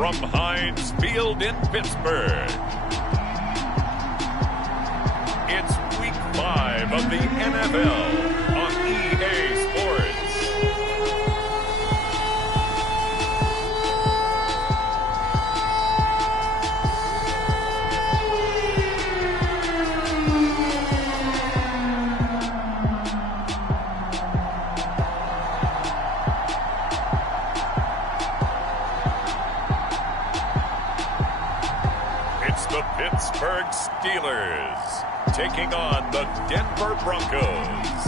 from Heinz Field in Pittsburgh. It's Week 5 of the NFL on EA Sports. It's the Pittsburgh Steelers taking on the Denver Broncos.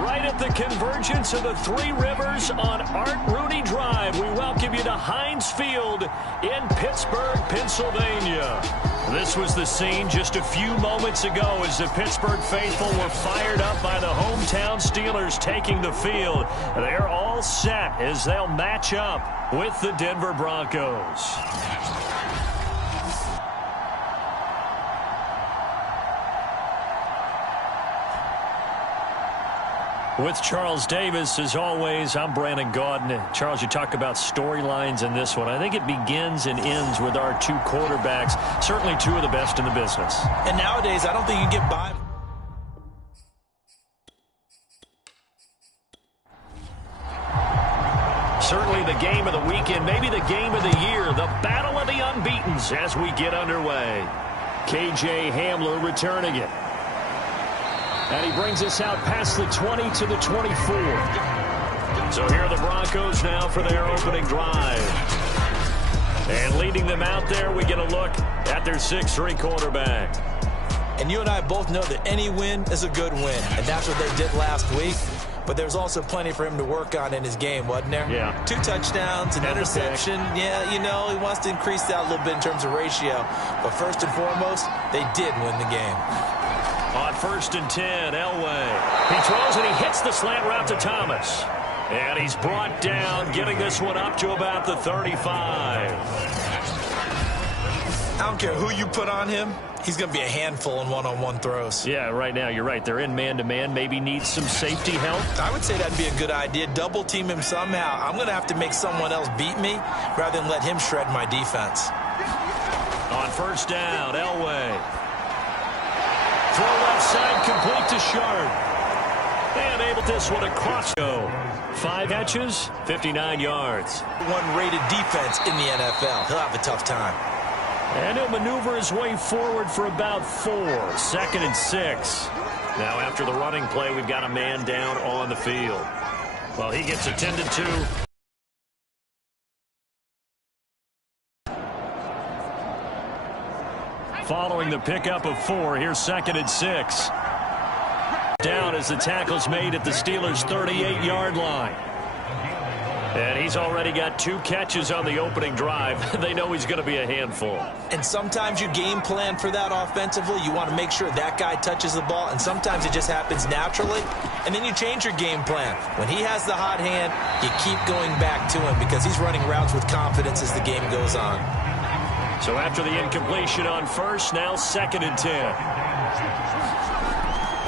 Right at the convergence of the Three Rivers on Art Rooney Drive, we welcome you to Heinz Field in Pittsburgh, Pennsylvania. This was the scene just a few moments ago as the Pittsburgh faithful were fired up by the hometown Steelers taking the field. They're all set as they'll match up with the Denver Broncos. With Charles Davis, as always, I'm Brandon Gaudin. Charles, you talk about storylines in this one. I think it begins and ends with our two quarterbacks, certainly two of the best in the business. And nowadays, I don't think you can get by. Certainly the game of the weekend, maybe the game of the year, the battle of the unbeatens as we get underway. KJ Hamler returning it. And he brings us out past the 20 to the 24. So here are the Broncos now for their opening drive. And leading them out there, we get a look at their 6'3" quarterback. And you and I both know that any win is a good win. And that's what they did last week. But there's also plenty for him to work on in his game, wasn't there? Yeah. 2 touchdowns, an interception. Yeah, you know, he wants to increase that a little bit in terms of ratio. But first and foremost, they did win the game. On 1st and 10, Elway. He throws and he hits the slant route to Thomas. And he's brought down, getting this one up to about the 35. I don't care who you put on him. He's going to be a handful in one-on-one throws. Yeah, right now, you're right. They're in man-to-man. Maybe needs some safety help. I would say that'd be a good idea. Double team him somehow. I'm going to have to make someone else beat me rather than let him shred my defense. On 1st down, Elway. Throw left side, complete to Sharp. And able this one across. 5 catches, 59 yards. One-rated defense in the NFL. He'll have a tough time. And he'll maneuver his way forward for about 4. 2nd and 6. Now after the running play, we've got a man down on the field. Well, he gets attended to. Following the pickup of 4, here's 2nd and 6. Down as the tackle's made at the Steelers' 38-yard line. And he's already got 2 catches on the opening drive. They know he's going to be a handful. And sometimes you game plan for that offensively. You want to make sure that guy touches the ball, and sometimes it just happens naturally. And then you change your game plan. When he has the hot hand, you keep going back to him because he's running routes with confidence as the game goes on. So after the incompletion on 1st, now 2nd and 10.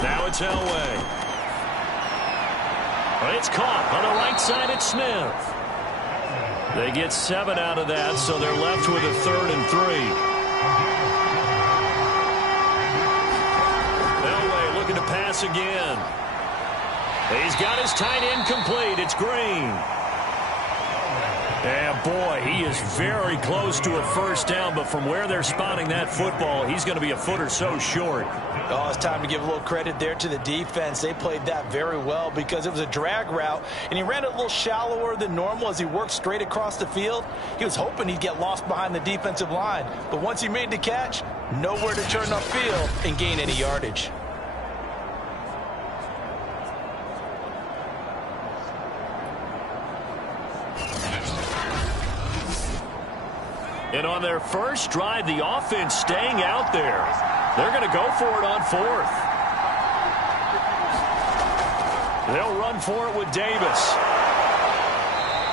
Now it's Elway. It's caught on the right side at Smith. They get 7 out of that, so they're left with a 3rd and 3. Elway looking to pass again. He's got his tight end complete. It's Green. And boy, he is very close to a 1st down, but from where they're spotting that football, he's going to be a foot or so short. Oh, it's time to give a little credit there to the defense. They played that very well because it was a drag route, and he ran it a little shallower than normal as he worked straight across the field. He was hoping he'd get lost behind the defensive line, but once he made the catch, nowhere to turn upfield and gain any yardage. And on their first drive, the offense staying out there. They're going to go for it on 4th. They'll run for it with Davis.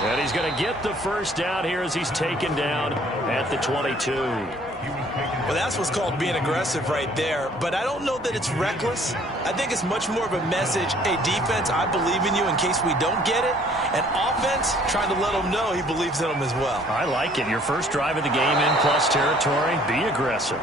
And he's going to get the 1st down here as he's taken down at the 22. Well, that's what's called being aggressive right there. But I don't know that it's reckless. I think it's much more of a message, hey, defense, I believe in you in case we don't get it. And offense, trying to let them know he believes in them as well. I like it. Your first drive of the game in plus territory, be aggressive.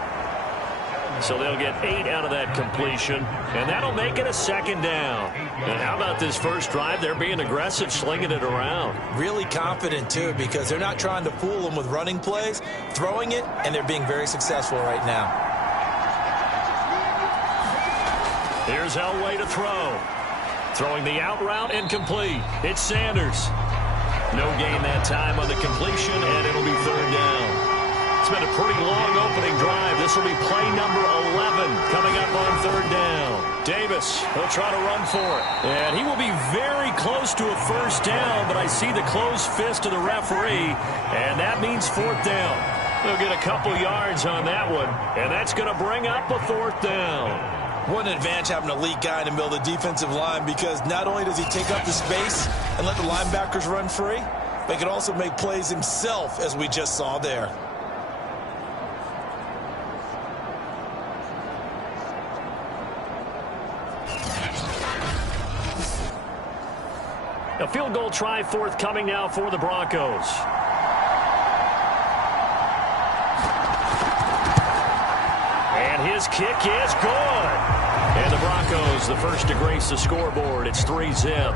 So they'll get 8 out of that completion, and that'll make it a second down. And how about this first drive? They're being aggressive, slinging it around. Really confident, too, because they're not trying to fool them with running plays, throwing it, and they're being very successful right now. Here's Elway to throw. Throwing the out route incomplete. It's Sanders. No gain that time on the completion, and it'll be third down. It's been a pretty long opening drive. This will be play number 11 coming up on third down. Davis, he'll try to run for it. And he will be very close to a first down, but I see the closed fist of the referee, and that means fourth down. They'll get a couple yards on that one, and that's going to bring up a fourth down. What an advantage having an elite guy in the middle of the defensive line, because not only does he take up the space and let the linebackers run free, but he can also make plays himself, as we just saw there. A field goal try forthcoming now for the Broncos. And his kick is good. And the Broncos, the first to grace the scoreboard. It's 3-zip.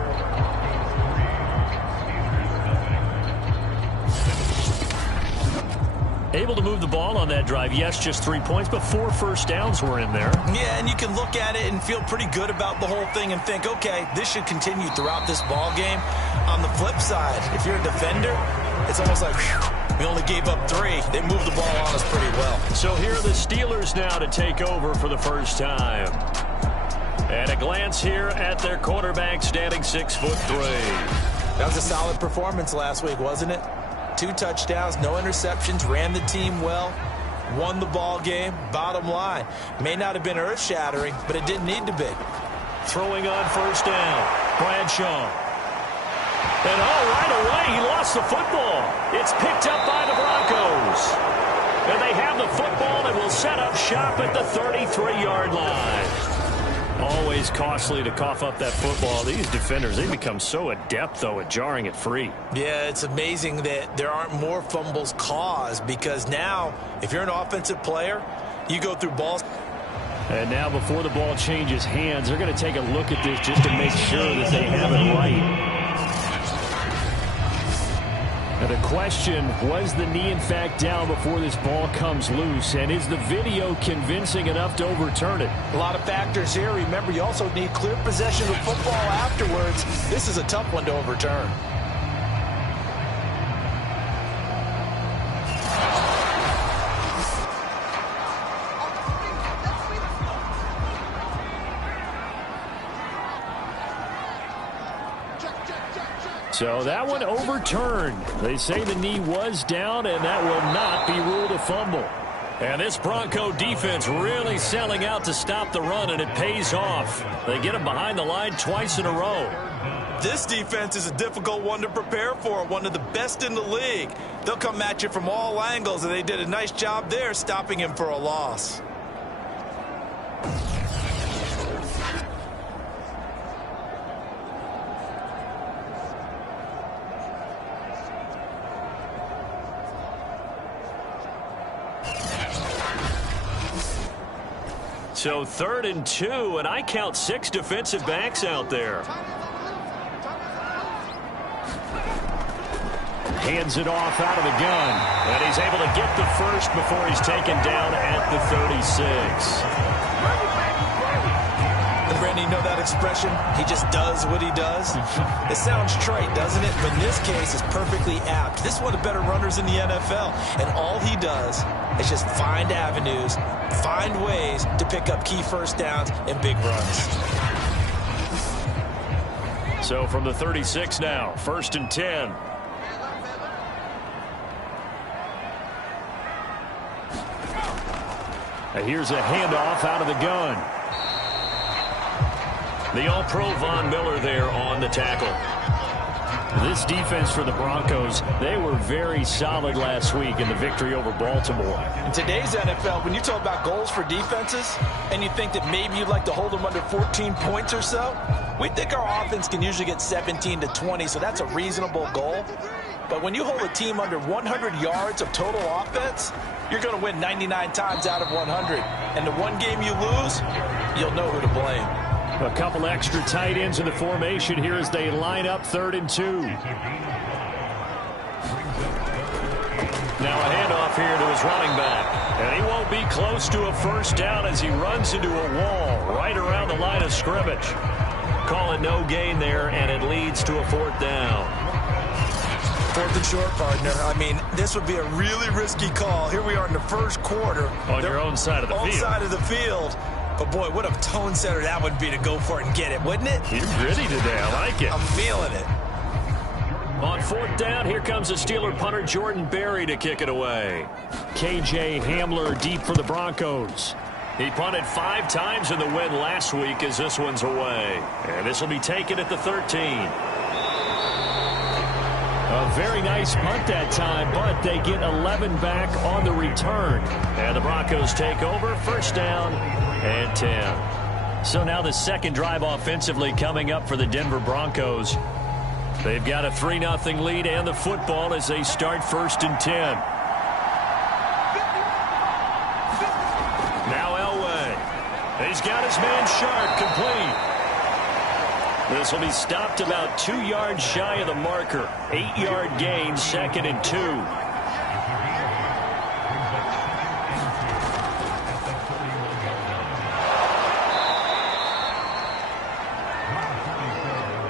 Able to move the ball on that drive. Yes, just 3 points, but 4 first downs were in there. Yeah, and you can look at it and feel pretty good about the whole thing and think, okay, this should continue throughout this ball game. On the flip side, if you're a defender, it's almost like, whew, we only gave up 3. They moved the ball on us pretty well. So here are the Steelers now to take over for the first time. And a glance here at their quarterback, standing 6'3". That was a solid performance last week, wasn't it? 2 touchdowns, no interceptions, ran the team well, won the ball game. Bottom line, may not have been earth-shattering, but it didn't need to be. Throwing on first down, Bradshaw. And right away, he lost the football. It's picked up by the Broncos. And they have the football and will set up shop at the 33-yard line. Always costly to cough up that football. These defenders, they become so adept, though, at jarring it free. Yeah, it's amazing that there aren't more fumbles caused, because now, if you're an offensive player, you go through balls. And now before the ball changes hands, they're going to take a look at this just to make sure that they have it right. Now the question, was the knee in fact down before this ball comes loose? And is the video convincing enough to overturn it? A lot of factors here. Remember, you also need clear possession of football afterwards. This is a tough one to overturn. So that one overturned. They say the knee was down, and that will not be ruled a fumble. And this Bronco defense really selling out to stop the run, and it pays off. They get him behind the line twice in a row. This defense is a difficult one to prepare for, one of the best in the league. They'll come at you from all angles, and they did a nice job there stopping him for a loss. So 3rd and 2, and I count 6 defensive backs out there. Hands it off out of the gun, and he's able to get the first before he's taken down at the 36. And Brandon, you know that expression? He just does what he does. It sounds trite, doesn't it? But in this case, it's perfectly apt. This is one of the better runners in the NFL, and all he does is just find avenues, find ways to pick up key first downs and big runs. So from the 36 now, 1st and 10. Here's a handoff out of the gun. The All-Pro Von Miller there on the tackle. This defense for the Broncos, they were very solid last week in the victory over Baltimore. In today's NFL, when you talk about goals for defenses, and you think that maybe you'd like to hold them under 14 points or so, we think our offense can usually get 17 to 20, so that's a reasonable goal. But when you hold a team under 100 yards of total offense, you're going to win 99 times out of 100. And the one game you lose, you'll know who to blame. A couple extra tight ends in the formation here as they line up 3rd and 2. Now a handoff here to his running back. And he won't be close to a first down as he runs into a wall right around the line of scrimmage. Call it no gain there, and it leads to a 4th down. 4th and short, partner. I mean, this would be a really risky call. Here we are in the first quarter. On your own side of the field. On side of the field. But, boy, what a tone setter that would be to go for it and get it, wouldn't it? You're gritty today. I like it. I'm feeling it. On 4th down, here comes the Steeler punter Jordan Berry to kick it away. KJ Hamler deep for the Broncos. He punted 5 times in the win last week as this one's away. And this will be taken at the 13. A very nice punt that time, but they get 11 back on the return. And the Broncos take over, 1st down and 10. So now the second drive offensively coming up for the Denver Broncos. They've got a 3-0 lead and the football as they start 1st and 10. Now Elway. He's got his man Sharp complete. This will be stopped about 2 yards shy of the marker. 8-yard gain, 2nd and 2.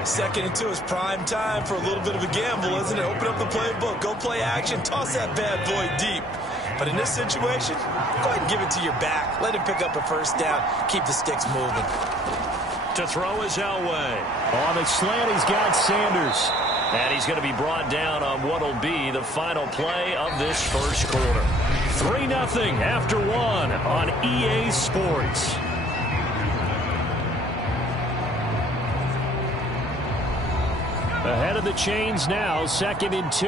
2nd and 2 is prime time for a little bit of a gamble, isn't it? Open up the playbook, go play action, toss that bad boy deep. But in this situation, go ahead and give it to your back. Let him pick up a 1st down. Keep the sticks moving. To throw is Elway. On the slant, he's got Sanders. And he's going to be brought down on what will be the final play of this first quarter. 3-0 after 1 on EA Sports. Ahead of the chains now, 2nd and 2.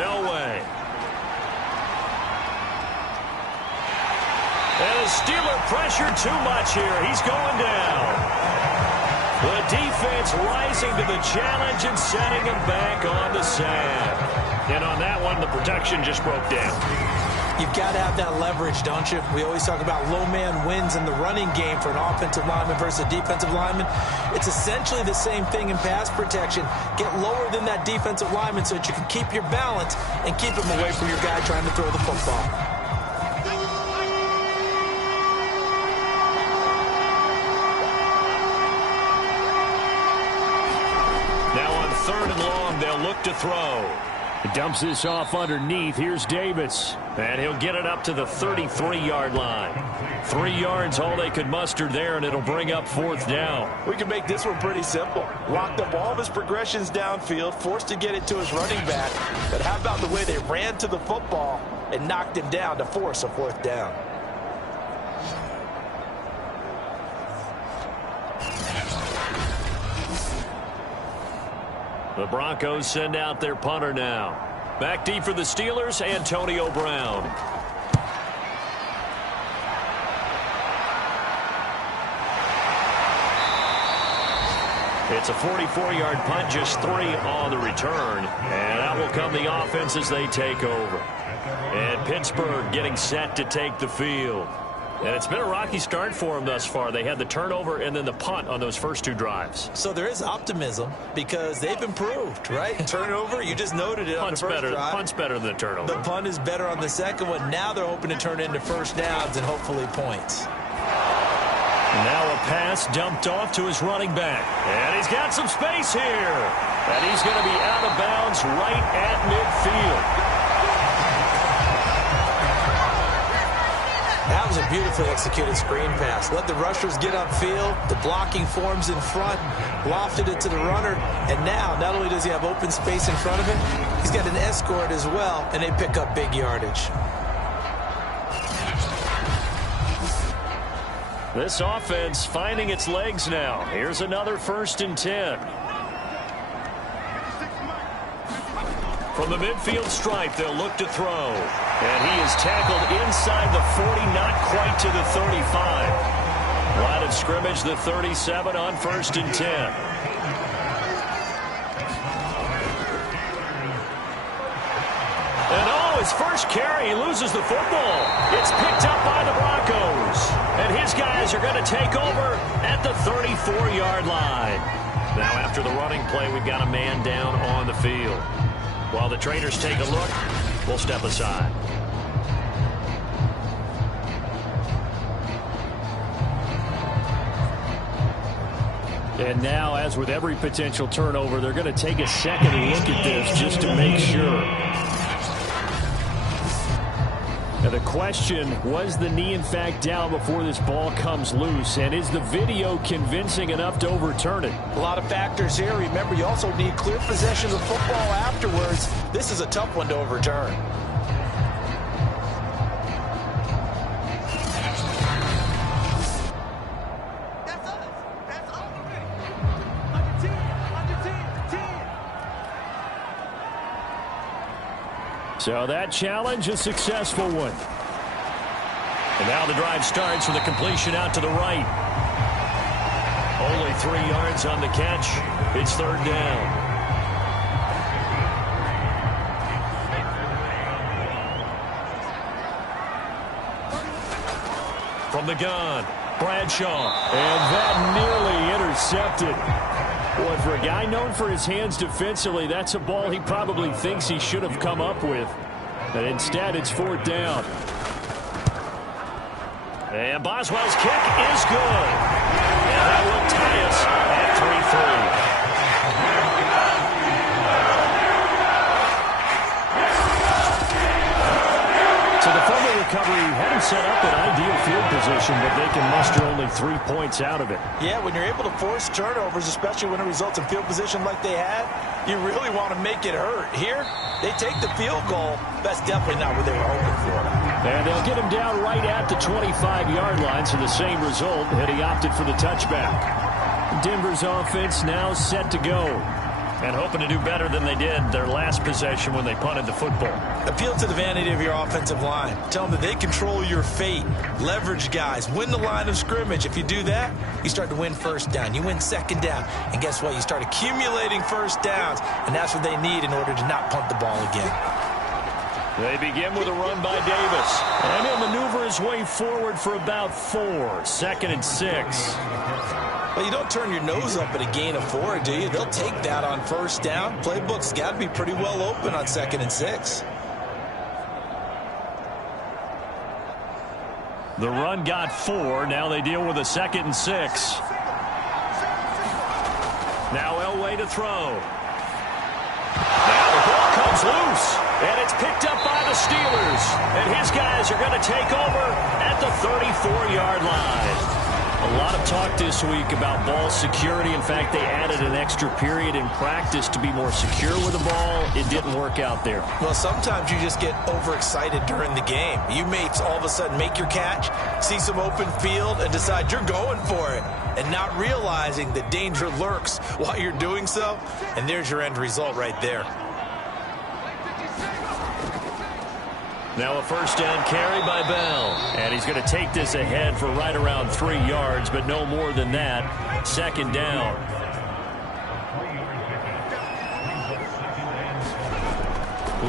Elway. And the Steeler pressure too much here. He's going down. The defense rising to the challenge and setting him back on the sand. And on that one, the protection just broke down. You've got to have that leverage, don't you? We always talk about low man wins in the running game for an offensive lineman versus a defensive lineman. It's essentially the same thing in pass protection. Get lower than that defensive lineman so that you can keep your balance and keep him away from your guy trying to throw the football. Now on 3rd and long, they'll look to throw. Dumps this off underneath. Here's Davis. And he'll get it up to the 33-yard line. 3 yards, all they could muster there, and it'll bring up 4th down. We can make this one pretty simple. Locked up all of his progressions downfield, forced to get it to his running back. But how about the way they ran to the football and knocked him down to force a 4th down? The Broncos send out their punter now. Back deep for the Steelers, Antonio Brown. It's a 44-yard punt, just 3 on the return. And out will come the offense as they take over. And Pittsburgh getting set to take the field. And it's been a rocky start for them thus far. They had the turnover and then the punt on those first 2 drives. So there is optimism because they've improved, right? Turnover, you just noted it on the first drive. Punt's better than the turnover. The punt is better on the second one. Now they're hoping to turn into 1st downs and hopefully points. Now a pass dumped off to his running back. And he's got some space here. And he's going to be out of bounds right at midfield. That was a beautifully executed screen pass. Let the rushers get upfield. The blocking forms in front. Lofted it to the runner. And now, not only does he have open space in front of him, he's got an escort as well, and they pick up big yardage. This offense finding its legs now. Here's another 1st and 10. From the midfield stripe, they'll look to throw. And he is tackled inside the 40, not quite to the 35. Line of scrimmage, the 37 on 1st and 10. His first carry, he loses the football. It's picked up by the Broncos. And his guys are going to take over at the 34-yard line. Now after the running play, we've got a man down on the field. While the traders take a look, we'll step aside. And now, as with every potential turnover, they're going to take a second look at this just to make sure. Now the question, was the knee in fact down before this ball comes loose? And is the video convincing enough to overturn it? A lot of factors here. Remember, you also need clear possession of the football afterwards. This is a tough one to overturn. So that challenge, a successful one. And now the drive starts with a completion out to the right. Only 3 yards on the catch. It's 3rd down. From the gun, Bradshaw. And that nearly intercepted. Boy, for a guy known for his hands defensively, that's a ball he probably thinks he should have come up with. But instead, it's 4th down. And Boswell's kick is good. And that will tie us at 3-3. So the fumble recovery hadn't set up an ideal field position, but they can muster only 3 points out of it. Yeah, when you're able to force turnovers, especially when it results in field position like they had, you really want to make it hurt. Here, they take the field goal. That's definitely not what they were hoping for. And they'll get him down right at the 25-yard line, so the same result, and he opted for the touchback. Denver's offense now set to go. And hoping to do better than they did their last possession when they punted the football. Appeal to the vanity of your offensive line. Tell them that they control your fate. Leverage guys. Win the line of scrimmage. If you do that, you start to win 1st down. You win 2nd down. And guess what? You start accumulating 1st downs. And that's what they need in order to not punt the ball again. They begin with a run by Davis. And he'll maneuver his way forward for about 4. 2nd and 6. Well, you don't turn your nose up at a gain of 4, do you? They'll take that on 1st down. Playbook's got to be pretty well open on 2nd and 6. The run got 4. Now they deal with a 2nd and 6. Now Elway to throw. Now the ball comes loose. And it's picked up by the Steelers. And his guys are going to take over at the 34-yard line. A lot of talk this week about ball security. In fact, they added an extra period in practice to be more secure with the ball. It didn't work out there. Well, sometimes you just get overexcited during the game. You may all of a sudden make your catch, see some open field, and decide you're going for it, and not realizing that danger lurks while you're doing so. And there's your end result right there. Now a 1st down carry by Bell. And he's going to take this ahead for right around 3 yards, but no more than that. 2nd down.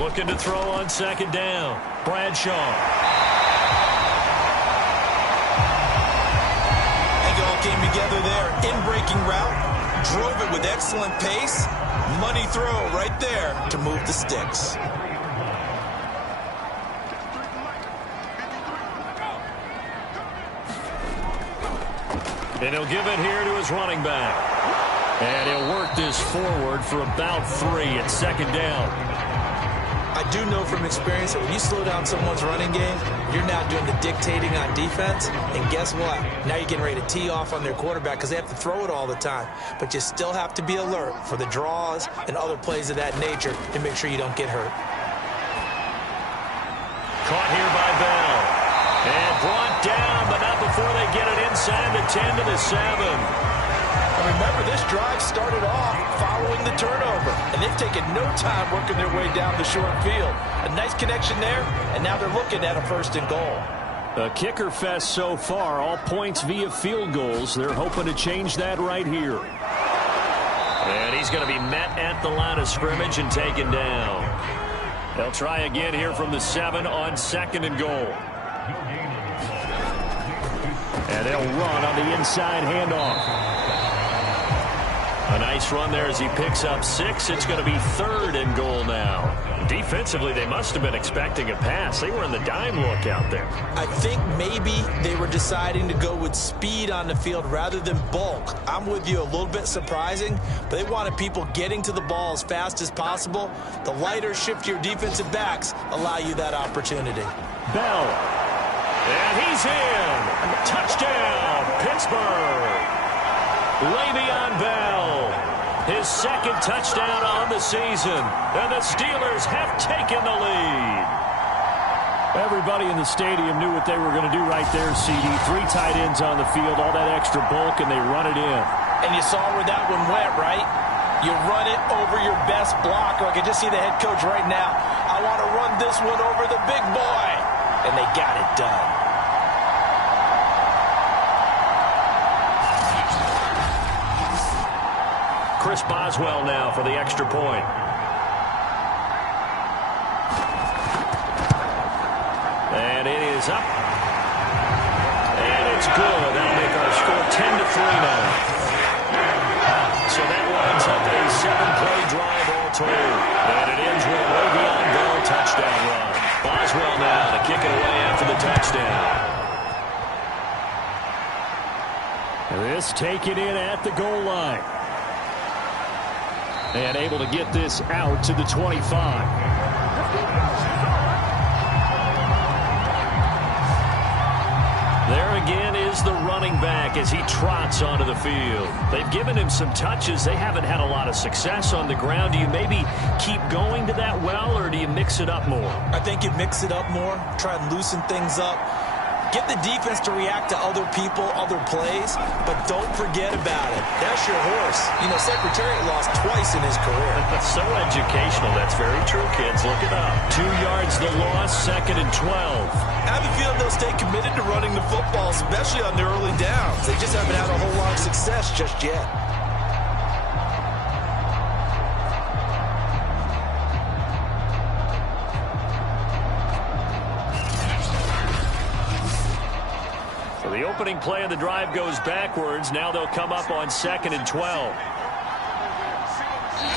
Looking to throw on 2nd down. Bradshaw. It all came together there. In-breaking route. Drove it with excellent pace. Money throw right there to move the sticks. And he'll give it here to his running back. And he'll work this forward for about 3 at 2nd down. I do know from experience that when you slow down someone's running game, you're now doing the dictating on defense. And guess what? Now you're getting ready to tee off on their quarterback because they have to throw it all the time. But you still have to be alert for the draws and other plays of that nature to make sure you don't get hurt. Caught here by Bell. And brought down, but not before they get it inside inside the 10 to the 7. And remember, this drive started off following the turnover, and they've taken no time working their way down the short field. A nice connection there, and now they're looking at a 1st and goal. A kicker fest so far, all points via field goals. They're hoping to change that right here. And he's going to be met at the line of scrimmage and taken down. They'll try again here from the 7 on 2nd and goal. And they'll run on the inside handoff. A nice run there as he picks up 6. It's going to be 3rd and goal now. Defensively, they must have been expecting a pass. They were in the dime look out there. I think maybe they were deciding to go with speed on the field rather than bulk. I'm with you, a little bit surprising, but they wanted people getting to the ball as fast as possible. The lighter, shiftier defensive backs allow you that opportunity. Bell. And he's in. Touchdown, Pittsburgh. Le'Veon Bell, his 2nd touchdown on the season, and the Steelers have taken the lead. Everybody in the stadium knew what they were going to do right there, CD. 3 tight ends on the field, all that extra bulk, and they run it in. And you saw where that one went, right? You run it over your best blocker. I can just see the head coach right now. I want to run this one over the big boy. And they got it done. Chris Boswell now for the extra point. And it is up. And it's good. That'll make our score 10-3 now. So that winds up a 7-play drive all told. And it ends with a Le'Veon Bell touchdown run. Boswell now to kick it away after the touchdown. This taken in at the goal line. And able to get this out to the 25. There again is the running back as he trots onto the field. They've given him some touches. They haven't had a lot of success on the ground. Do you maybe keep going to that well, or do you mix it up more? I think you mix it up more, try and loosen things up. Get the defense to react to other people, other plays, but don't forget about it. That's your horse. You know, Secretariat lost twice in his career. So educational. That's very true, kids. Look it up. 2 yards the loss, 2nd and 12. I have a feeling they'll stay committed to running the football, especially on their early downs. They just haven't had a whole lot of success just yet. The opening play of the drive goes backwards. Now they'll come up on 2nd and 12.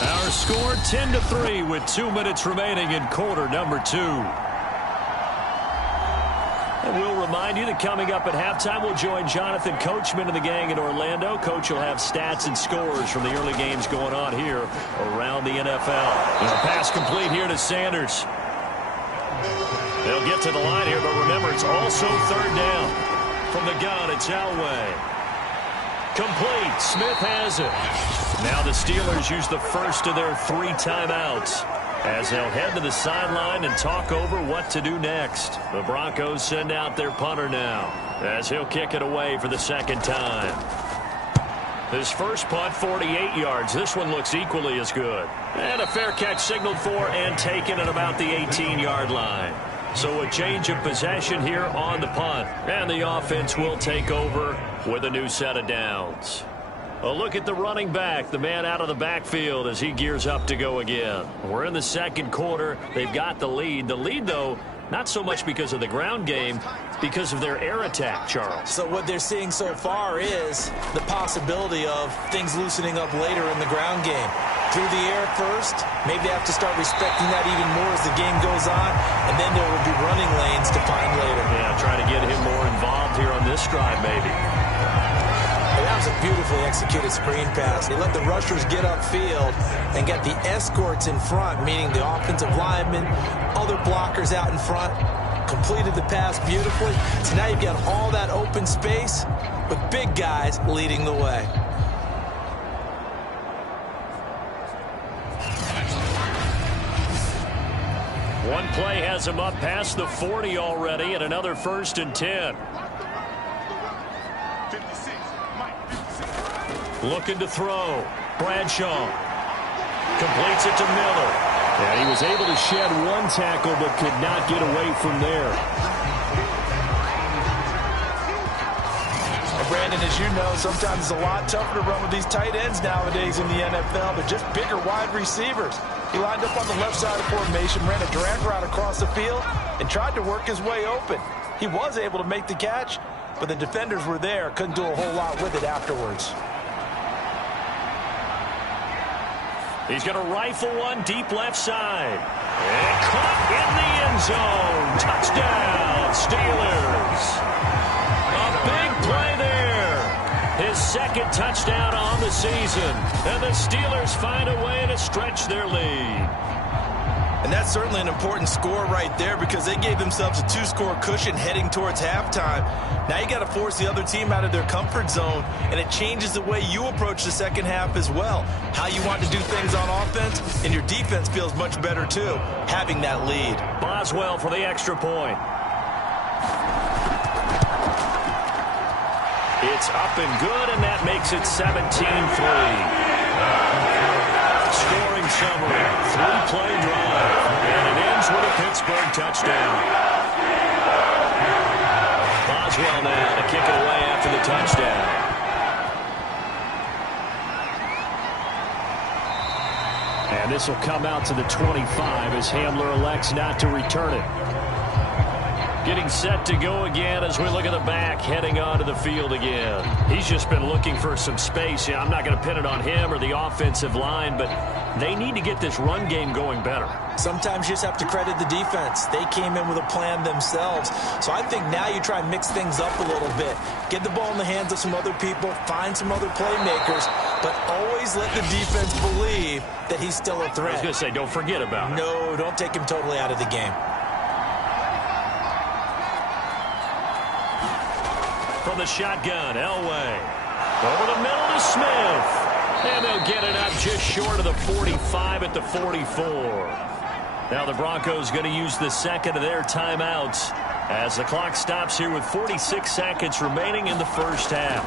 Our score 10-3 with 2 minutes remaining in quarter number 2. And we'll remind you that coming up at halftime, we'll join Jonathan Coachman and the gang in Orlando. Coach will have stats and scores from the early games going on here around the NFL. And a pass complete here to Sanders. They'll get to the line here, but remember, it's also 3rd down. From the gun, it's Elway. Complete. Smith has it. Now the Steelers use the first of their 3 timeouts as they'll head to the sideline and talk over what to do next. The Broncos send out their punter now as he'll kick it away for the 2nd time. His first punt, 48 yards. This one looks equally as good. And a fair catch signaled for and taken at about the 18-yard line. So a change of possession here on the punt. And the offense will take over with a new set of downs. A look at the running back, the man out of the backfield as he gears up to go again. We're in the 2nd quarter. They've got the lead. The lead, though, not so much because of the ground game, because of their air attack, Charles. So what they're seeing so far is the possibility of things loosening up later in the ground game. Through the air first, maybe they have to start respecting that even more as the game goes on, and then there will be running lanes to find later. Yeah, try to get him more involved here on this drive, maybe. Well, that was a beautifully executed screen pass. They let the rushers get upfield and get the escorts in front, meaning the offensive linemen, other blockers out in front, completed the pass beautifully. So now you've got all that open space with big guys leading the way. One play has him up past the 40 already, and another 1st and 10. Looking to throw. Bradshaw completes it to Miller. And he was able to shed one tackle but could not get away from there. Brandon, as you know, sometimes it's a lot tougher to run with these tight ends nowadays in the NFL, but just bigger wide receivers. He lined up on the left side of formation, ran a drag route across the field, and tried to work his way open. He was able to make the catch, but the defenders were there, couldn't do a whole lot with it afterwards. He's going to rifle one deep left side. And caught in the end zone. Touchdown, Steelers. A big play there. His second touchdown on the season. And the Steelers find a way to stretch their lead. And that's certainly an important score right there because they gave themselves a 2-score cushion heading towards halftime. Now you got to force the other team out of their comfort zone, and it changes the way you approach the second half as well. How you want to do things on offense, and your defense feels much better too, having that lead. Boswell for the extra point. It's up and good, and that makes it 17-3. Scoring summary, 3-play drive, and it ends with a Pittsburgh touchdown. Boswell now to kick it away after the touchdown. And this will come out to the 25 as Hamler elects not to return it. Getting set to go again as we look at the back, heading onto the field again. He's just been looking for some space. Yeah, I'm not going to pin it on him or the offensive line, but they need to get this run game going better. Sometimes you just have to credit the defense. They came in with a plan themselves. So I think now you try and mix things up a little bit. Get the ball in the hands of some other people, find some other playmakers, but always let the defense believe that he's still a threat. I was going to say, don't forget about it. No, don't take him totally out of the game. From the shotgun, Elway. Over the middle to Smith. And they'll get it up just short of the 45 at the 44. Now the Broncos going to use the second of their timeouts as the clock stops here with 46 seconds remaining in the first half.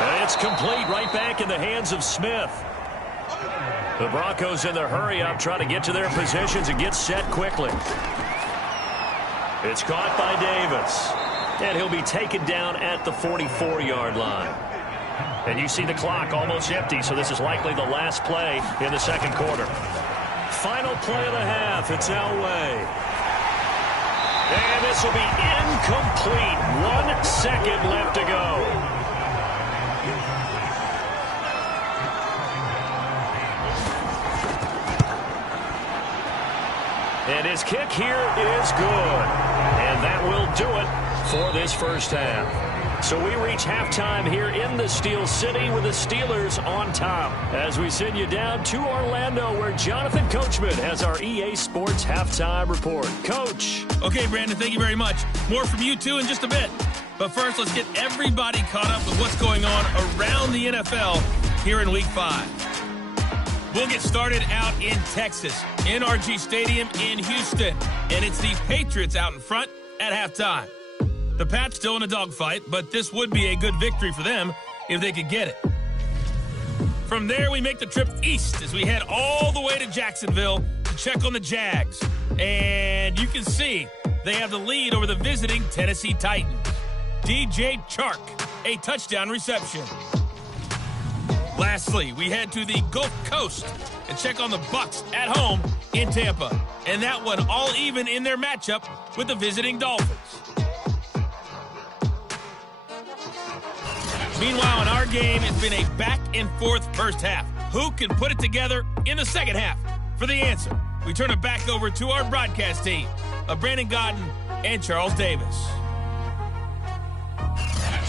And it's complete right back in the hands of Smith. The Broncos in their hurry up trying to get to their positions and get set quickly. It's caught by Davis. And he'll be taken down at the 44-yard line. And you see the clock almost empty, so this is likely the last play in the second quarter. Final play of the half. It's Elway. And this will be incomplete. 1 second left to go. And his kick here is good. And that will do it for this first half. So we reach halftime here in the Steel City with the Steelers on top as we send you down to Orlando where Jonathan Coachman has our EA Sports halftime report. Coach. Okay, Brandon, thank you very much. More from you two in just a bit. But first, let's get everybody caught up with what's going on around the NFL here in Week 5. We'll get started out in Texas, NRG Stadium in Houston. And it's the Patriots out in front at halftime. The Pats still in a dogfight, but this would be a good victory for them if they could get it. From there, we make the trip east as we head all the way to Jacksonville to check on the Jags. And you can see they have the lead over the visiting Tennessee Titans. DJ Chark, a touchdown reception. Lastly, we head to the Gulf Coast and check on the Bucs at home in Tampa. And that one all even in their matchup with the visiting Dolphins. Meanwhile, in our game, it's been a back-and-forth first half. Who can put it together in the second half? For the answer, we turn it back over to our broadcast team of Brandon Godden and Charles Davis.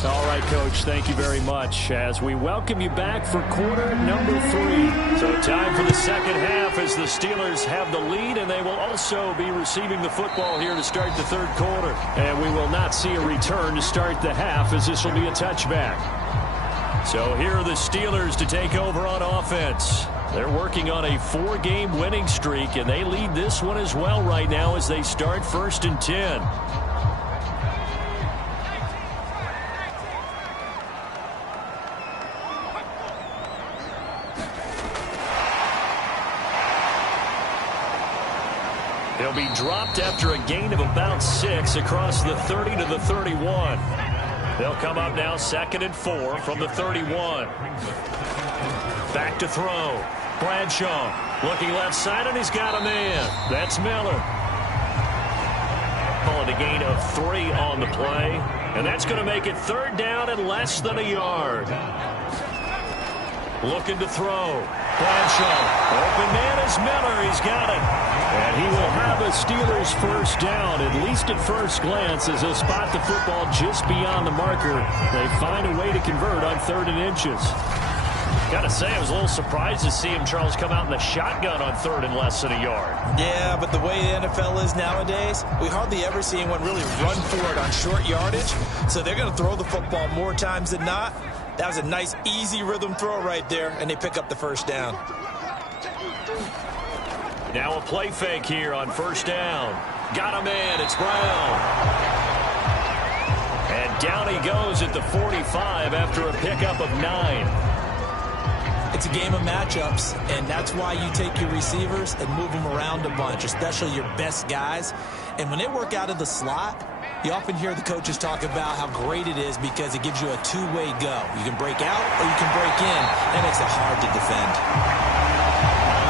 All right, Coach, thank you very much as we welcome you back for quarter number 3. So time for the second half as the Steelers have the lead, and they will also be receiving the football here to start the third quarter. And we will not see a return to start the half as this will be a touchback. So here are the Steelers to take over on offense. They're working on a 4-game winning streak, and they lead this one as well right now as they start 1st and 10. They'll be dropped after a gain of about 6 across the 30 to the 31. They'll come up now 2nd and 4 from the 31. Back to throw. Bradshaw looking left side, and he's got a man. That's Miller. Calling a gain of 3 on the play. And that's going to make it 3rd down and less than a yard. Looking to throw. Bradshaw. Open man is Miller. He's got it. And he will have a Steelers first down, at least at first glance, as they'll spot the football just beyond the marker. They find a way to convert on 3rd and inches. Got to say, I was a little surprised to see him, Charles, come out in the shotgun on 3rd and less than a yard. Yeah, but the way the NFL is nowadays, we hardly ever see anyone really run for it on short yardage. So they're going to throw the football more times than not. That was a nice, easy rhythm throw right there, and they pick up the first down. Now a play fake here on 1st down. Got a man. It's Brown. And down he goes at the 45 after a pickup of 9. It's a game of matchups, and that's why you take your receivers and move them around a bunch, especially your best guys. And when they work out of the slot, you often hear the coaches talk about how great it is because it gives you a two-way go. You can break out or you can break in. That makes it hard to defend.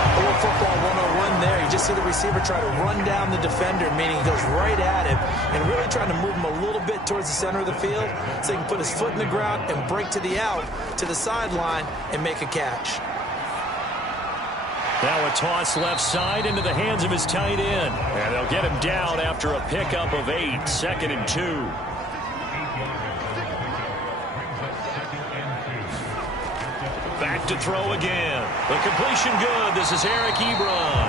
A little football 101 there. You just see the receiver try to run down the defender, meaning he goes right at him and really trying to move him a little bit towards the center of the field so he can put his foot in the ground and break to the out, to the sideline, and make a catch. Now a toss left side into the hands of his tight end. And they'll get him down after a pickup of 8, 2nd and 2. Back to throw again. The completion good. This is Eric Ebron.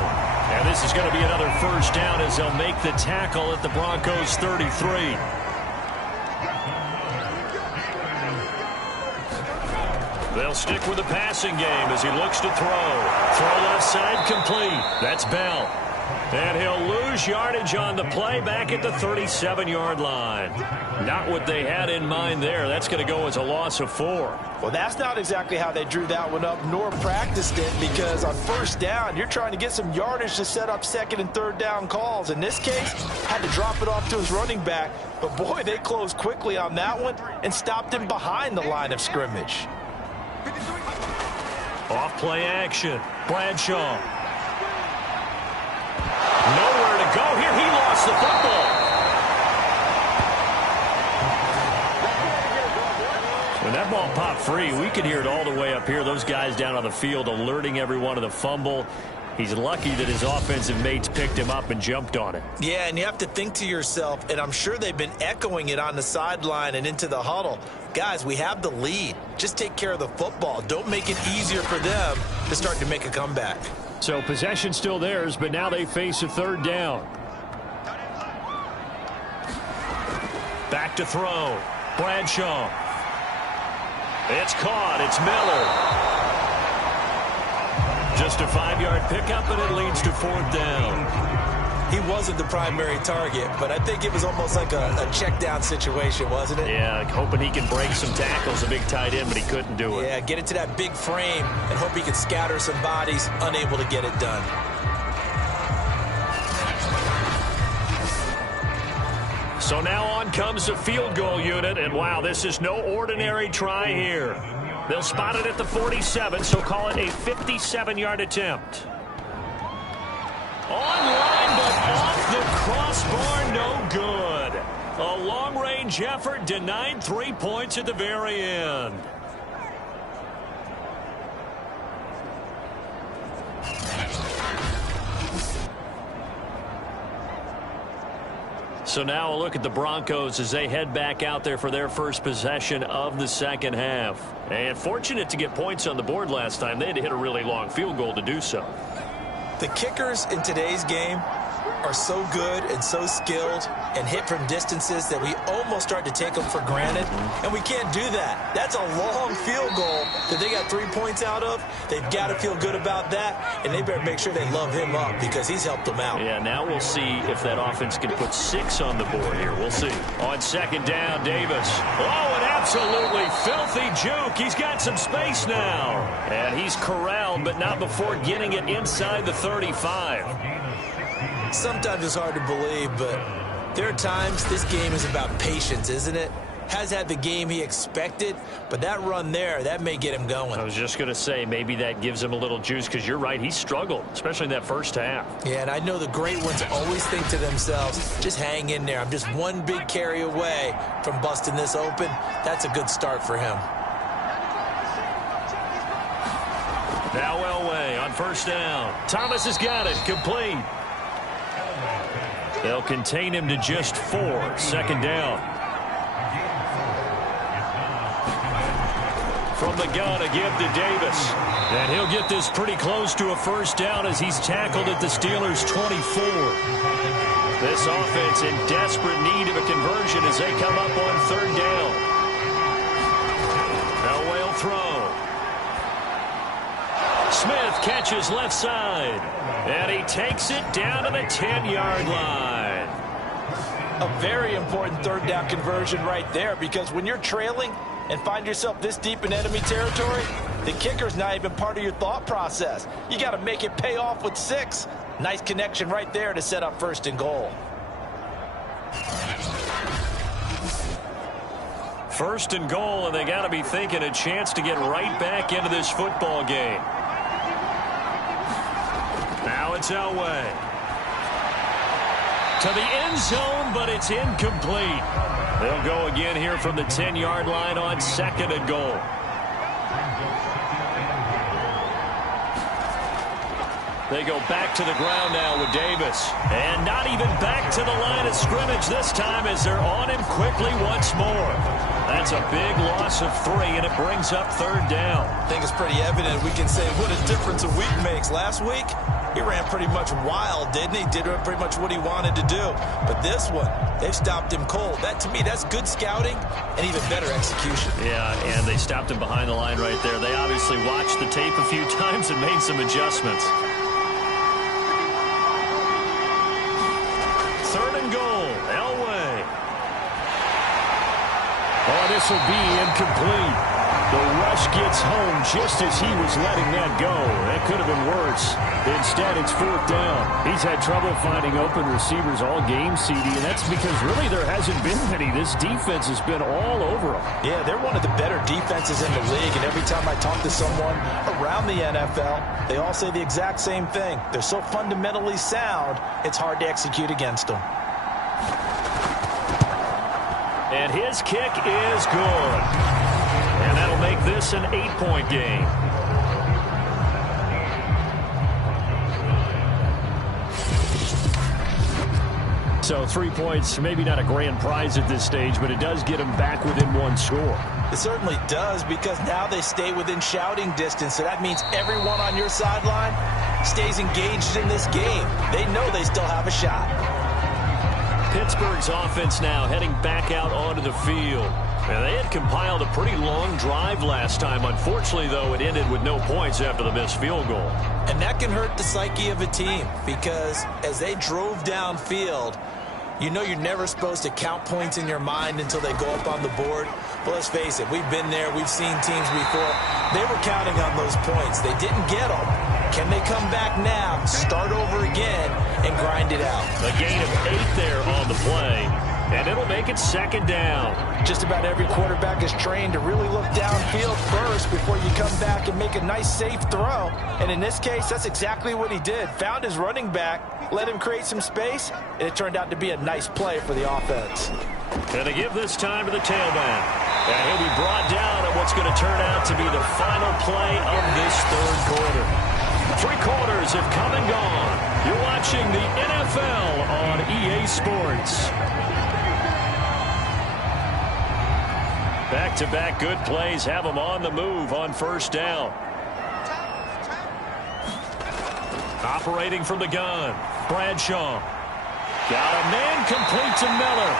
And this is going to be another first down as they'll make the tackle at the Broncos 33. They'll stick with the passing game as he looks to throw. Throw left side complete. That's Bell. And he'll lose yardage on the play back at the 37-yard line. Not what they had in mind there. That's going to go as a loss of 4. Well, that's not exactly how they drew that one up nor practiced it, because on 1st down, you're trying to get some yardage to set up 2nd and 3rd down calls. In this case, had to drop it off to his running back. But, boy, they closed quickly on that one and stopped him behind the line of scrimmage. Off play action. Bradshaw. Nowhere to go here. He lost the football. When that ball popped free, we could hear it all the way up here. Those guys down on the field alerting everyone of the fumble. He's lucky that his offensive mates picked him up and jumped on it. Yeah, and you have to think to yourself, and I'm sure they've been echoing it on the sideline and into the huddle. Guys, we have the lead. Just take care of the football. Don't make it easier for them to start to make a comeback. So possession still theirs, but now they face a 3rd down. Back to throw. Bradshaw. It's caught. It's Miller. Just a 5-yard pickup, and it leads to 4th down. He wasn't the primary target, but I think it was almost like a check down situation, wasn't it? Yeah, hoping he can break some tackles, a big tight end, but he couldn't do it. Yeah, get into that big frame and hope he can scatter some bodies, unable to get it done. So now on comes the field goal unit, and wow, this is no ordinary try here. They'll spot it at the 47, so call it a 57-yard attempt. Online, but off the crossbar, no good. A long-range effort denied 3 points at the very end. So now a look at the Broncos as they head back out there for their first possession of the 2nd half. And fortunate to get points on the board last time. They had to hit a really long field goal to do so. The kickers in today's game are so good and so skilled and hit from distances that we almost start to take them for granted, and we can't do that. That's a long field goal that they got 3 points out of. They've got to feel good about that, and they better make sure they love him up because he's helped them out. Yeah, now we'll see if that offense can put 6 on the board here. We'll see. On 2nd down, Davis. Oh, an absolutely filthy juke. He's got some space now. And he's corralled, but not before getting it inside the 35. Sometimes it's hard to believe, but there are times this game is about patience, isn't it? Has had the game he expected, but that run there, that may get him going. I was just going to say, maybe that gives him a little juice, because you're right, he struggled, especially in that first half. Yeah, and I know the great ones always think to themselves, just hang in there. I'm just one big carry away from busting this open. That's a good start for him. Now Elway on first down. Thomas has got it, complete. They'll contain him to just 4, second down. From the gun, a give to Davis. And he'll get this pretty close to a first down as he's tackled at the Steelers' 24. This offense in desperate need of a conversion as they come up on third down. Elway will throw. Smith catches left side. And he takes it down to the 10-yard line. A very important third down conversion right there, because when you're trailing and find yourself this deep in enemy territory, the kicker's not even part of your thought process. You got to make it pay off with 6. Nice connection right there to set up first and goal. First and goal, and they got to be thinking a chance to get right back into this football game. Now it's Elway. To the end zone, but it's incomplete. They'll go again here from the 10-yard line on second and goal. They go back to the ground now with Davis. And not even back to the line of scrimmage this time as they're on him quickly once more. That's a big loss of 3, and it brings up third down. I think it's pretty evident we can say what a difference a week makes. Last week, he ran pretty much wild, didn't he? Did pretty much what he wanted to do. But this one, they've stopped him cold. That, to me, that's good scouting and even better execution. Yeah, and they stopped him behind the line right there. They obviously watched the tape a few times and made some adjustments. Third and goal, Elway. Oh, this will be incomplete. The rush gets home just as he was letting that go. That could have been worse. Instead, it's fourth down. He's had trouble finding open receivers all game, CD, and that's because really there hasn't been many. This defense has been all over them. Yeah, they're one of the better defenses in the league, and every time I talk to someone around the NFL, they all say the exact same thing. They're so fundamentally sound, it's hard to execute against them. And his kick is good. And that'll make this an 8-point game. So 3 points, maybe not a grand prize at this stage, but it does get them back within 1 score. It certainly does, because now they stay within shouting distance. So that means everyone on your sideline stays engaged in this game. They know they still have a shot. Pittsburgh's offense now heading back out onto the field. And they had compiled a pretty long drive last time. Unfortunately, though, it ended with no points after the missed field goal. And that can hurt the psyche of a team, because as they drove downfield, you know you're never supposed to count points in your mind until they go up on the board. But let's face it, we've been there, we've seen teams before. They were counting on those points. They didn't get them. Can they come back now, start over again, and grind it out? A gain of 8 there on the play, and it'll make it second down. Just about every quarterback is trained to really look downfield first before you come back and make a nice, safe throw. And in this case, that's exactly what he did. Found his running back, let him create some space, and it turned out to be a nice play for the offense. And they give this time to the tailback. And he'll be brought down at what's going to turn out to be the final play of this third quarter. 3 quarters have come and gone. You're watching the NFL on EA Sports. Back-to-back good plays have them on the move on first down. Operating from the gun, Bradshaw. Got a man complete to Miller.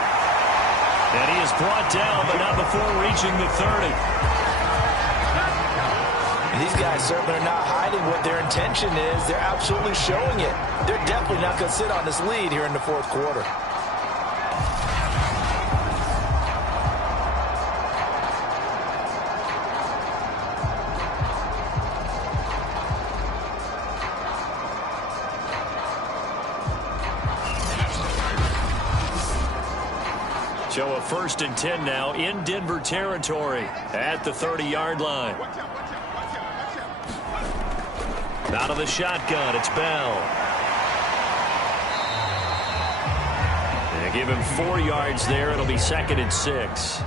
And he is brought down, but not before reaching the 30. These guys certainly are not hiding what their intention is. They're absolutely showing it. They're definitely not going to sit on this lead here in the fourth quarter. So a 1st and 10 now in Denver territory at the 30-yard line. Out of the shotgun, it's Bell. And give him 4 yards there. It'll be 2nd and 6.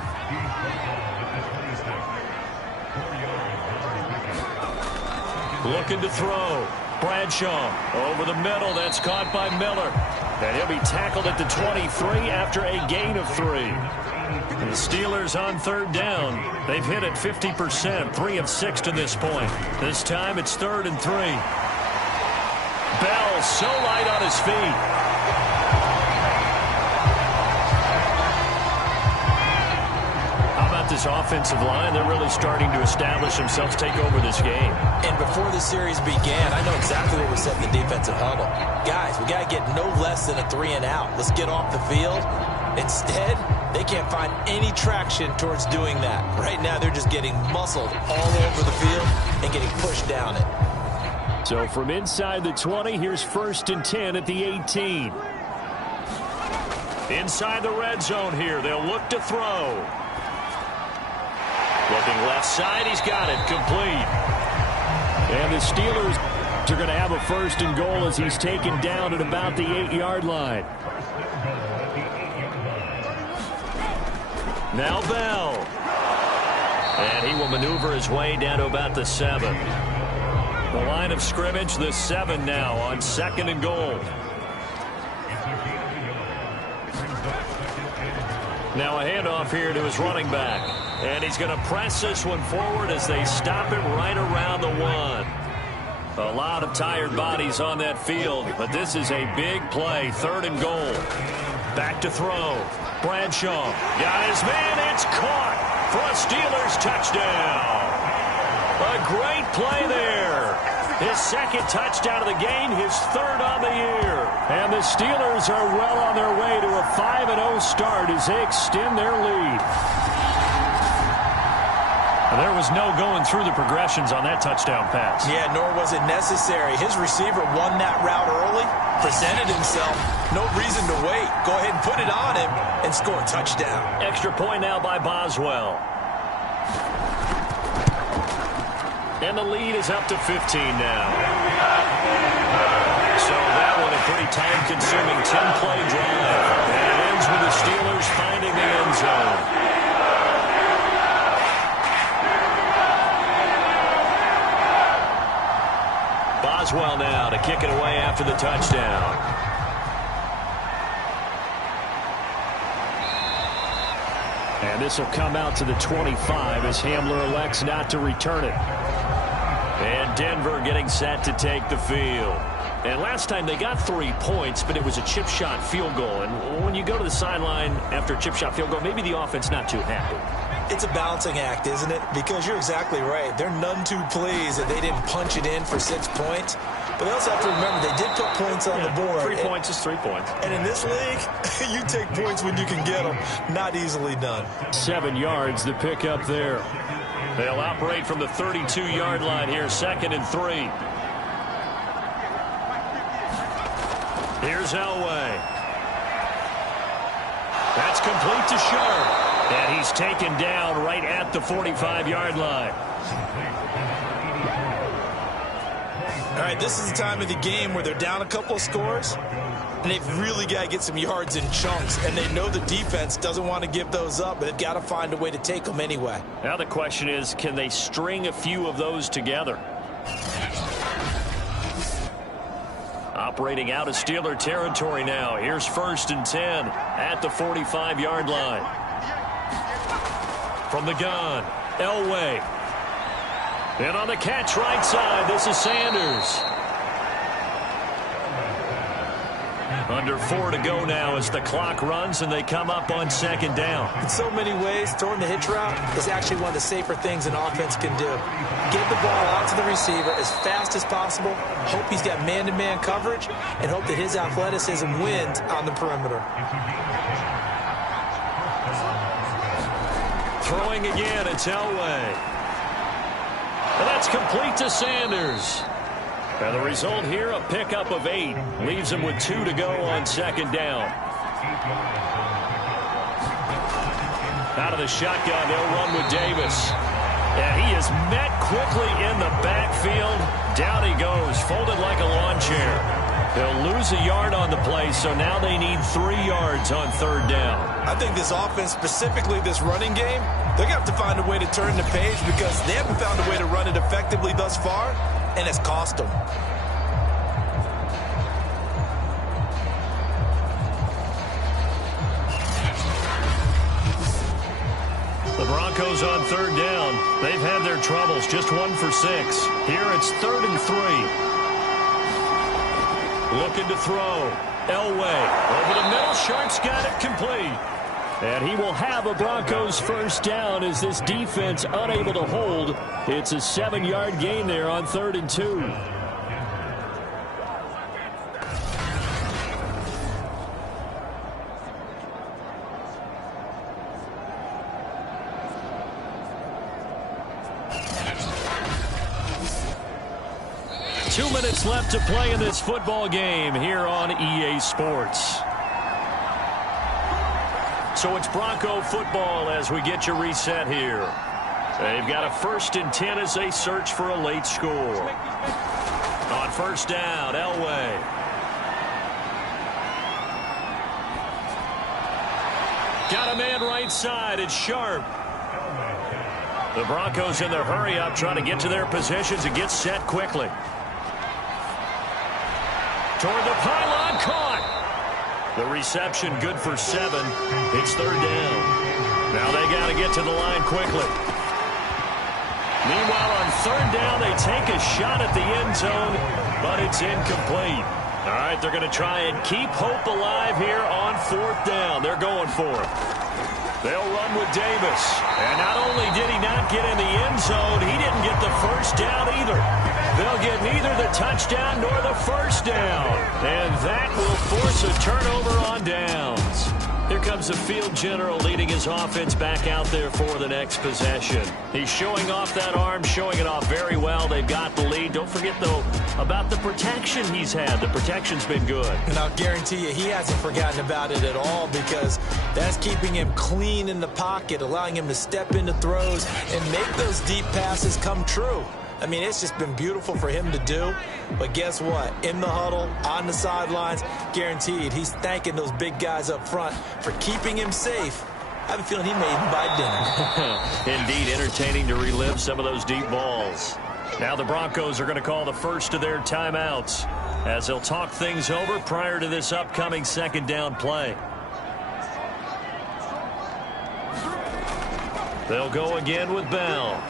Looking to throw. Bradshaw over the middle. That's caught by Miller. And he'll be tackled at the 23 after a gain of 3. And the Steelers on 3rd down. They've hit it 50%, 3 of 6 to this point. This time it's 3rd and 3. Bell so light on his feet. This offensive line, they're really starting to establish themselves, take over this game. And before the series began, I know exactly what we said in the defensive huddle. Guys, we got to get no less than a 3-and-out. Let's get off the field. Instead, they can't find any traction towards doing that. Right now, they're just getting muscled all over the field and getting pushed down it. So from inside the 20, here's 1st and 10 at the 18. Inside the red zone here, they'll look to throw. Looking left side, he's got it, complete. And the Steelers are going to have a 1st and goal as he's taken down at about the 8-yard line. Now Bell. And he will maneuver his way down to about the 7. The line of scrimmage, the 7 now on 2nd and goal. Now a handoff here to his running back. And he's going to press this one forward as they stop it right around the 1. A lot of tired bodies on that field, but this is a big play. 3rd and goal. Back to throw. Bradshaw got his man. It's caught for a Steelers touchdown. A great play there. His 2nd touchdown of the game, his 3rd on the year. And the Steelers are well on their way to a 5-0 start as they extend their lead. There was no going through the progressions on that touchdown pass. Yeah, nor was it necessary. His receiver won that route early, presented himself. No reason to wait. Go ahead and put it on him and score a touchdown. Extra point now by Boswell. And the lead is up to 15 now. So that one a pretty time-consuming 10-play drive. And it ends with the Steelers finding the end zone. Boswell now to kick it away after the touchdown. And this will come out to the 25 as Hamler elects not to return it. And Denver getting set to take the field. And last time they got 3 points, but it was a chip shot field goal. And when you go to the sideline after a chip shot field goal, maybe the offense not too happy. It's a balancing act, isn't it? Because you're exactly right. They're none too pleased that they didn't punch it in for 6 points. But they also have to remember they did put points on the board. 3 points is 3 points. And in this league, you take points when you can get them. Not easily done. 7 yards the pick up there. They'll operate from the 32-yard line here, 2nd and 3. Here's Elway. That's complete to Sharp. And he's taken down right at the 45-yard line. All right, this is the time of the game where they're down a couple of scores, and they've really got to get some yards in chunks, and they know the defense doesn't want to give those up, but they've got to find a way to take them anyway. Now the question is, can they string a few of those together? Operating out of Steeler territory now. Here's 1st and 10 at the 45-yard line. From the gun, Elway. And on the catch right side, this is Sanders. Under 4 to go now as the clock runs and they come up on 2nd down. In so many ways, throwing the hitch route is actually one of the safer things an offense can do. Get the ball out to the receiver as fast as possible, hope he's got man-to-man coverage, and hope that his athleticism wins on the perimeter. Throwing again, it's Elway. And that's complete to Sanders. And the result here, a pickup of 8. Leaves him with 2 to go on 2nd down. Out of the shotgun, they'll run with Davis. And he is met quickly in the backfield. Down he goes, folded like a lawn chair. They'll lose a yard on the play, so now they need 3 yards on 3rd down. I think this offense, specifically this running game, they're going to have to find a way to turn the page because they haven't found a way to run it effectively thus far, and it's cost them. The Broncos on 3rd down. They've had their troubles, just 1 for 6. Here it's 3rd and 3. Looking to throw. Elway over the middle. Sharp's got it complete. And he will have a Broncos 1st down as this defense unable to hold. It's a 7-yard gain there on 3rd and 2. Two minutes left to play in this football game here on EA Sports. So it's Bronco football as we get you reset here. They've got a 1st and 10 as they search for a late score. On 1st down, Elway. Got a man right side. It's Sharp. The Broncos in their hurry up trying to get to their positions and get set quickly. Toward the pylon, caught. The reception good for 7. It's 3rd down. Now they got to get to the line quickly. Meanwhile, on 3rd down, they take a shot at the end zone, but it's incomplete. All right, they're going to try and keep hope alive here on 4th down. They're going for it. They'll run with Davis. And not only did he not get in the end zone, he didn't get the 1st down either. They'll get neither the touchdown nor the 1st down. And that will force a turnover on downs. Here comes the field general leading his offense back out there for the next possession. He's showing off that arm, showing it off very well. They've got the lead. Don't forget, though, about the protection he's had. The protection's been good. And I'll guarantee you he hasn't forgotten about it at all because that's keeping him clean in the pocket, allowing him to step into throws and make those deep passes come true. I mean, it's just been beautiful for him to do. But guess what? In the huddle, on the sidelines, guaranteed he's thanking those big guys up front for keeping him safe. I have a feeling he may even buy dinner. Indeed, entertaining to relive some of those deep balls. Now the Broncos are going to call the first of their timeouts as they'll talk things over prior to this upcoming 2nd down play. They'll go again with Bell.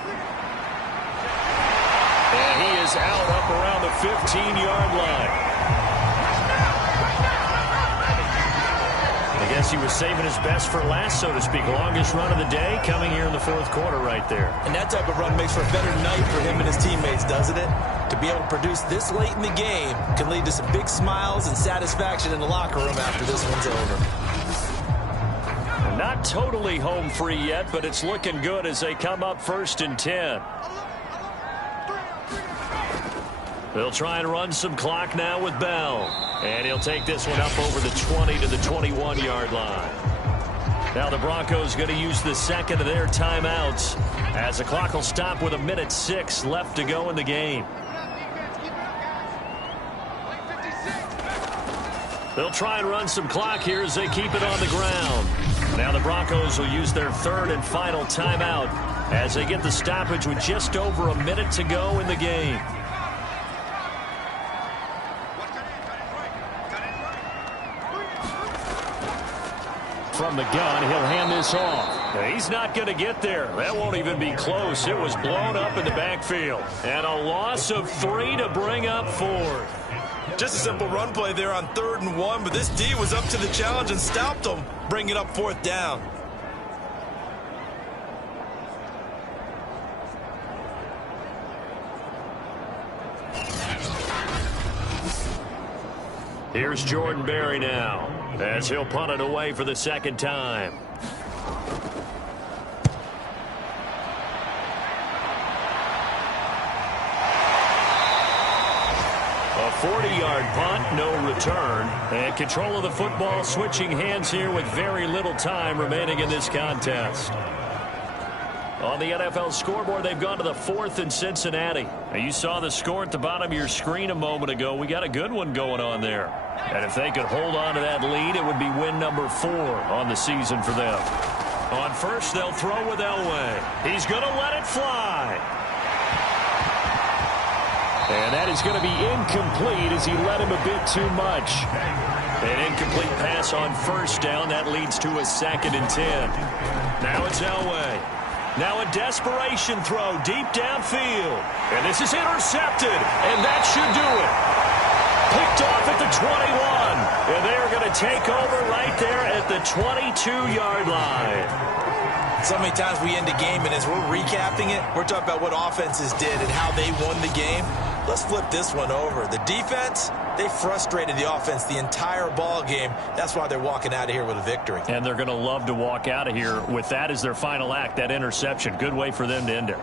And he is out up around the 15-yard line. I guess he was saving his best for last, so to speak. Longest run of the day coming here in the 4th quarter right there. And that type of run makes for a better night for him and his teammates, doesn't it? To be able to produce this late in the game can lead to some big smiles and satisfaction in the locker room after this one's over. Not totally home free yet, but it's looking good as they come up 1st and 10. They'll try and run some clock now with Bell. And he'll take this one up over the 20 to the 21-yard line. Now the Broncos going to use the 2nd of their timeouts as the clock will stop with 1:06 left to go in the game. They'll try and run some clock here as they keep it on the ground. Now the Broncos will use their 3rd and final timeout as they get the stoppage with just over a minute to go in the game. From the gun, he'll hand this off. He's not going to get there. That won't even be close. It was blown up in the backfield. And a loss of 3 to bring up 4. Just a simple run play there on 3rd and 1, but this D was up to the challenge and stopped him, bringing up 4th down. Here's Jordan Berry now as he'll punt it away for the 2nd time. A 40-yard punt, no return. And control of the football switching hands here with very little time remaining in this contest. On the NFL scoreboard, they've gone to the 4th in Cincinnati. Now, you saw the score at the bottom of your screen a moment ago. We got a good one going on there. And if they could hold on to that lead, it would be win number 4 on the season for them. On first, they'll throw with Elway. He's going to let it fly. And that is going to be incomplete as he led him a bit too much. An incomplete pass on first down. That leads to a 2nd and 10. Now it's Elway. Now a desperation throw deep downfield. And this is intercepted. And that should do it. Picked off at the 21. And they are going to take over right there at the 22-yard line. So many times we end a game, and as we're recapping it, we're talking about what offenses did and how they won the game. Let's flip this one over. The defense, they frustrated the offense the entire ball game. That's why they're walking out of here with a victory. And they're going to love to walk out of here with that as their final act, that interception. Good way for them to end it.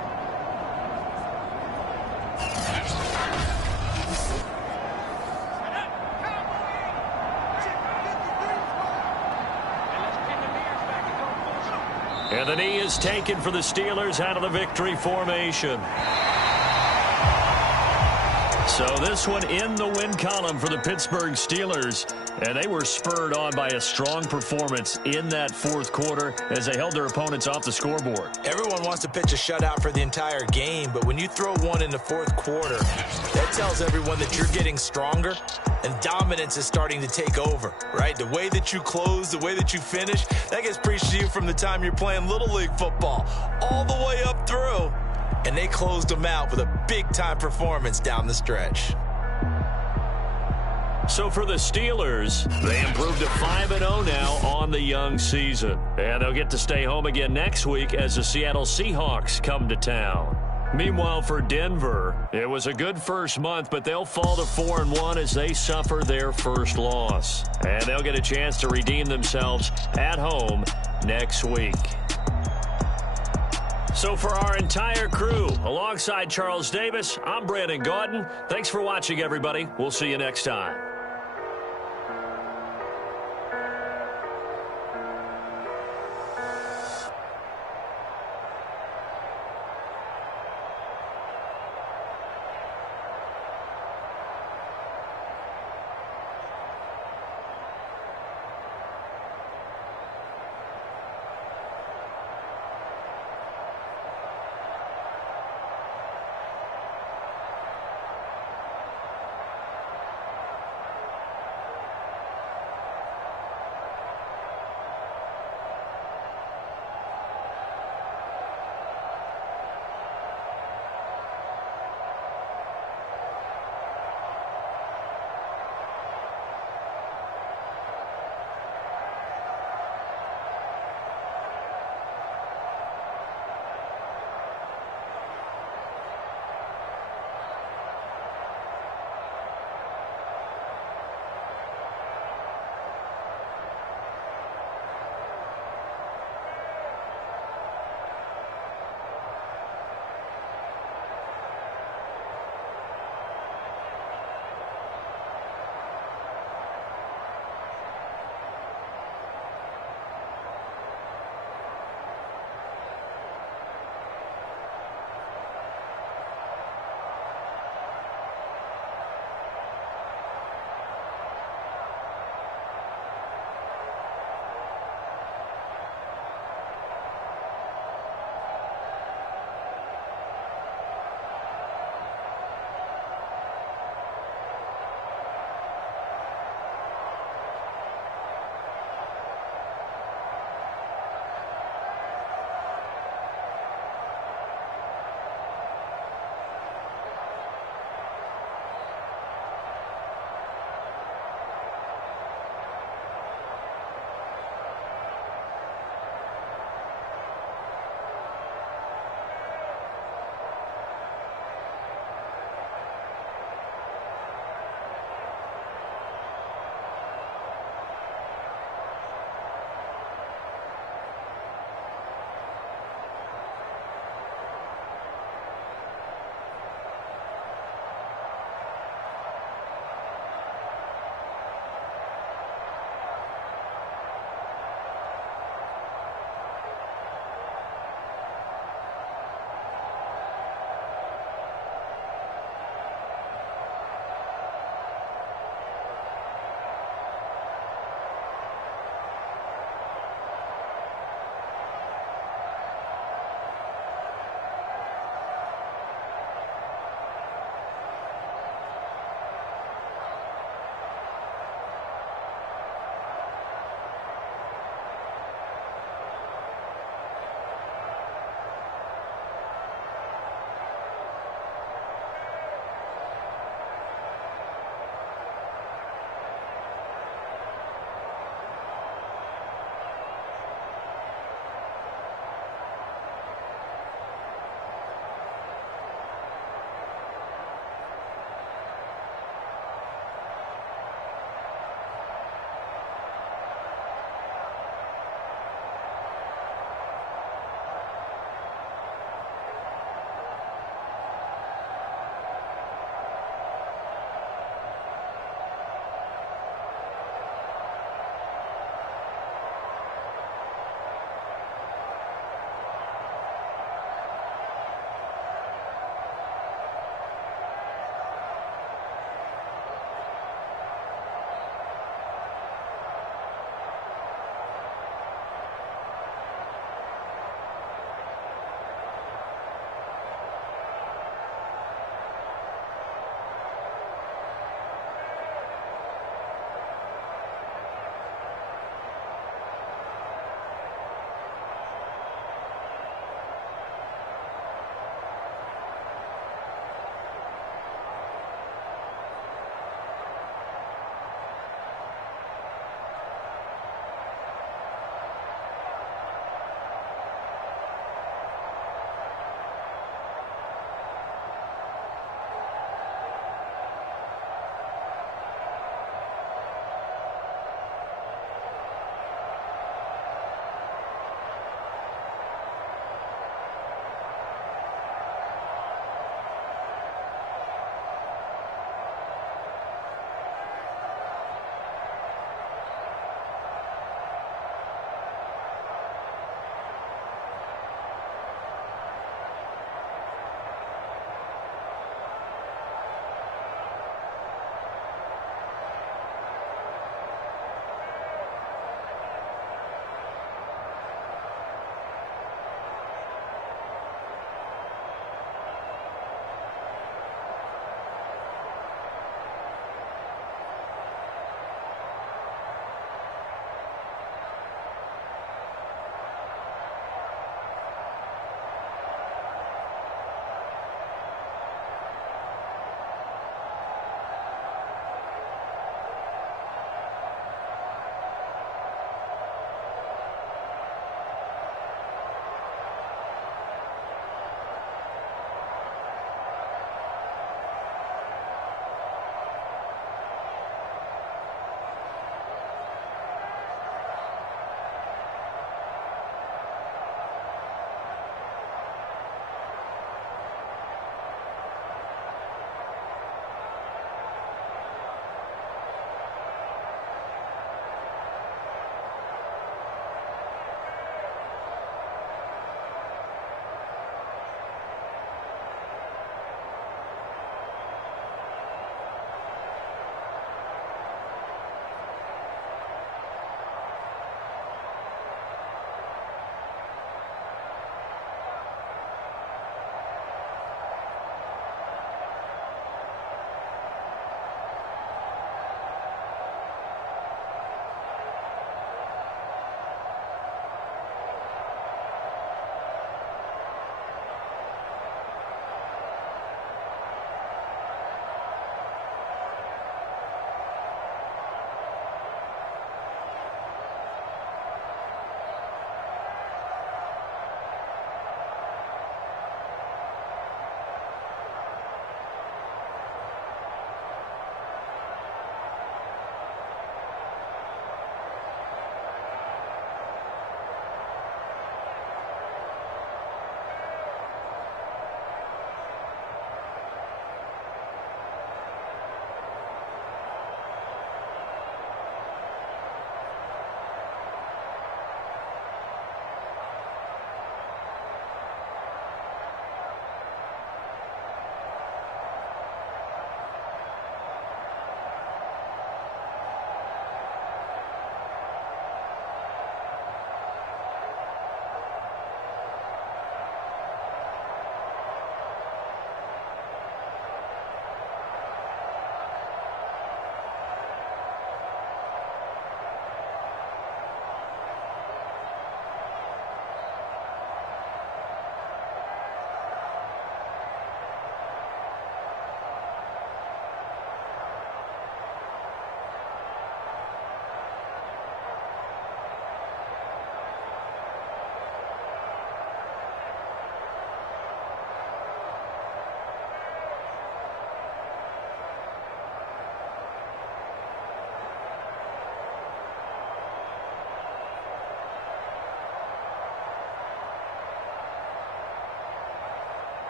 And the knee is taken for the Steelers out of the victory formation. So this one in the win column for the Pittsburgh Steelers. And they were spurred on by a strong performance in that 4th quarter as they held their opponents off the scoreboard. Everyone wants to pitch a shutout for the entire game, but when you throw one in the 4th quarter, that tells everyone that you're getting stronger and dominance is starting to take over, right? The way that you close, the way that you finish, that gets preached to you from the time you're playing Little League football all the way up through. And they closed them out with a big-time performance down the stretch. So for the Steelers, they improved to 5-0 now on the young season. And they'll get to stay home again next week as the Seattle Seahawks come to town. Meanwhile, for Denver, it was a good first month, but they'll fall to 4-1 as they suffer their first loss. And they'll get a chance to redeem themselves at home next week. So for our entire crew, alongside Charles Davis, I'm Brandon Gaudin. Thanks for watching, everybody. We'll see you next time.